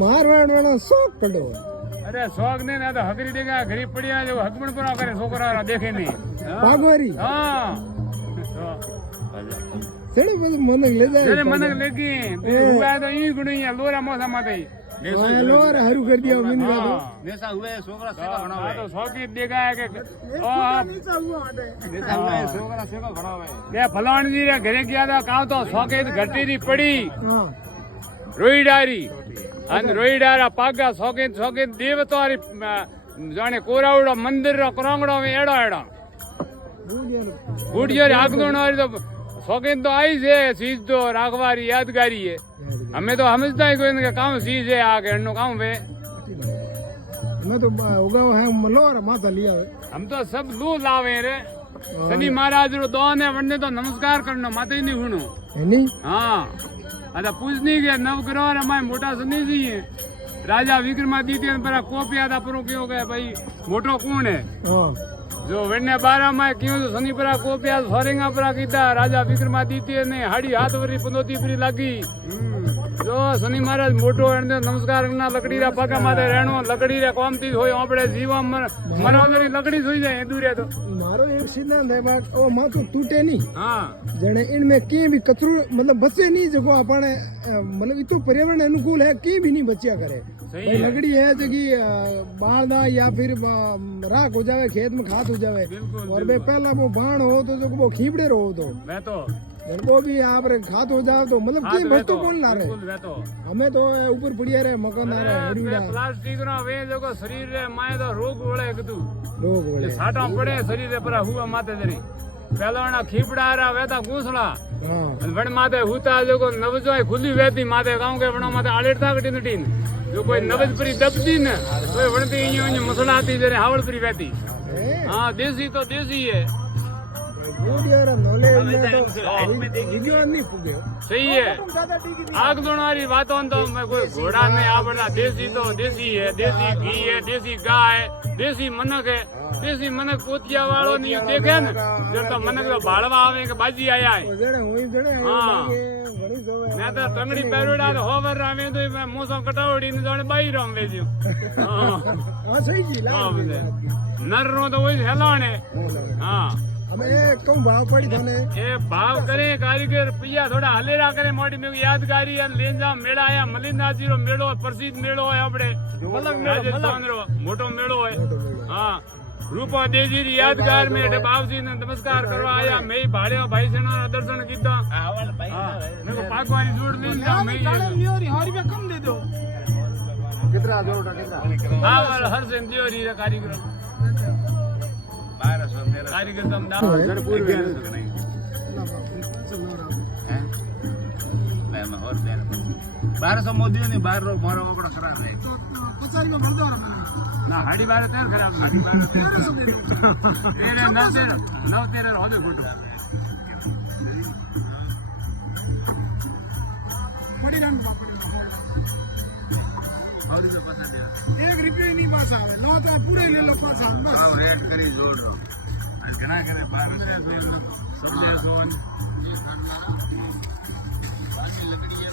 મારવાડ વાળો શોખ પડો અરે શોખ ને ના તો હગરી દેખા ગરીબ પડ્યા જો હગમણ પર કરે છોકરા દેખે નહીં ભાગવારી હા સેડે બધું મનક લે જાય અરે મનક લેગી હુઆ તો ઈ ગુણિયા લોરા મોસા માતે લોર હરું કરી દિયો મિન વાતો नेसा हुए छोकरा सेका बनावे તો શોખી દેખાય કે ઓ नेसा हुए छोकरा सेका बनावे કે ફલાણજી રે ઘરે ગયા હતા કાં તો શોખે ઘટીની પડી હા રોઈડારી અને રોઈડારા પાગા શોખે દેવતારી જાણે કોરાવડો મંદિર રો કરંગડો એડો એડો ગુડિયો આગદોણો તો શોખીન તો आई છે ચીજ તો રાખવારી યાદગારી है हमें तो समझता ही कोई नहीं काम चीज है आगे एनो काम वे मैं तो उगाव है मलोर माता लिया हम तो सब लू लावे रे शनि महाराज रो दोने वन्ने तो नमस्कार करनो माते नहीं हुणो है नहीं हाँ अदा पूजनी के नवग्रह रे माय मोटा शनि जी है राजा विक्रमादित्य ने पर कोपिया था परो क्यों गए भाई मोटो कौन है हां जो वन्ने 12 में क्यों तो शनि पर कोपिया सोरेंगा पर कीता राजा विक्रमादित्य ने हाड़ी हाथ वरी पंदोती परी लागी जो शनि महाराज मोटो एने नमस्कार करना लकड़ी रा पगा माथे रहणो लकड़ी रे कोमती होय आपणे जीवा मरवानी लकड़ी सोई जाए दूरे तो मारो एक सिद्धांत है बात ओ माथो टूटे नहीं हां जने इनमें की भी कचरो मतलब बचे नहीं जो अपने मतलब इतो पर्यावरण अनुकूल है की भी नहीं बचिया करे सही है लकड़ी है जो कि बालदा या फिर राख हो जावे खेत में खाद हो जावे और बे पहला वो बाण हो तो जो वो खीपड़े रहो तो मैं तो वो भी आप रे खाद हो जाओ तो मतलब की वस्तु कौन ला रहे बिल्कुल मैं तो हमें तो ऊपर पड़िया रे मकान आ रहे हड़ीड़ा प्लास्टिक रो वे जो शरीर रे माय तो रोग वळे कदू लोग बोले साटा पड़े शरीर रे पर हुआ माते जरी पेलोना खीपड़ा रा वेता घूसला हां અને વણ માથે હુતા જો નવજોય ખુલ્લી વેતી માથે કામ કે વણો માથે આલેડતા કટી નટી જો કોઈ નવજ પરી દબતી ને તો વણતી અહીંયા મસલાતી જરે હાવળ પરી વેતી હા દેશી તો દેશી है वीडियो नॉलेज में तो वीडियो नहीं पुगे सही है आग दोनों बातों तो मैं कोई घोड़ा नहीं आवड़ता देसी तो देसी है देसी घी है देसी गाय है देसी मनक है देसी मनक पोतिया वालों नहीं देखे ना जब तो मनक तो भाड़वा आवे के बाजी आया है हाँ मैं तो टंगड़ी पैरोड़ा तो होवर रामे तो मैं मौसम कटावड़ी ने जाने बाई राम वेजियो हां सही जी नर रो तो वही हेलाने हाँ हमें कौन भाव पड़ी थाने ये भाव करे कारीगर पिया थोड़ा हलेरा करे मोटी में यादगारी है लेंजा मेला है मलिनाथ जी रो मेलो प्रसिद्ध मेलो है अपने राजस्थान रो मोटो मेलो है हाँ रूपा देजी री यादगार में बाबू जी ने नमस्कार करवा आया मैं भाड़े भाई सेना दर्शन कीता मेरे को पाकवानी जोड़ ली मैं ₹100 कम दे दो कितना जोड़ा कितना हाँ हर से दियोरी कारीगर कारीगर तुम दाव घर पूरे मैं और देर 1200 मोदी ने 12 मारो बड़ा खराब है तो 50 में भर दो ना हाड़ी 12 तेर खराब हाड़ी 12 1300 दे दो तेरे 9 तेरे रहो दे फोटो बड़ी रन और इसे पता नहीं ₹1 नहीं पास आवे लो तो पूरे ले लो पास हम बस रेट करी जोड़ दो घना करे 1200 लकड़ी है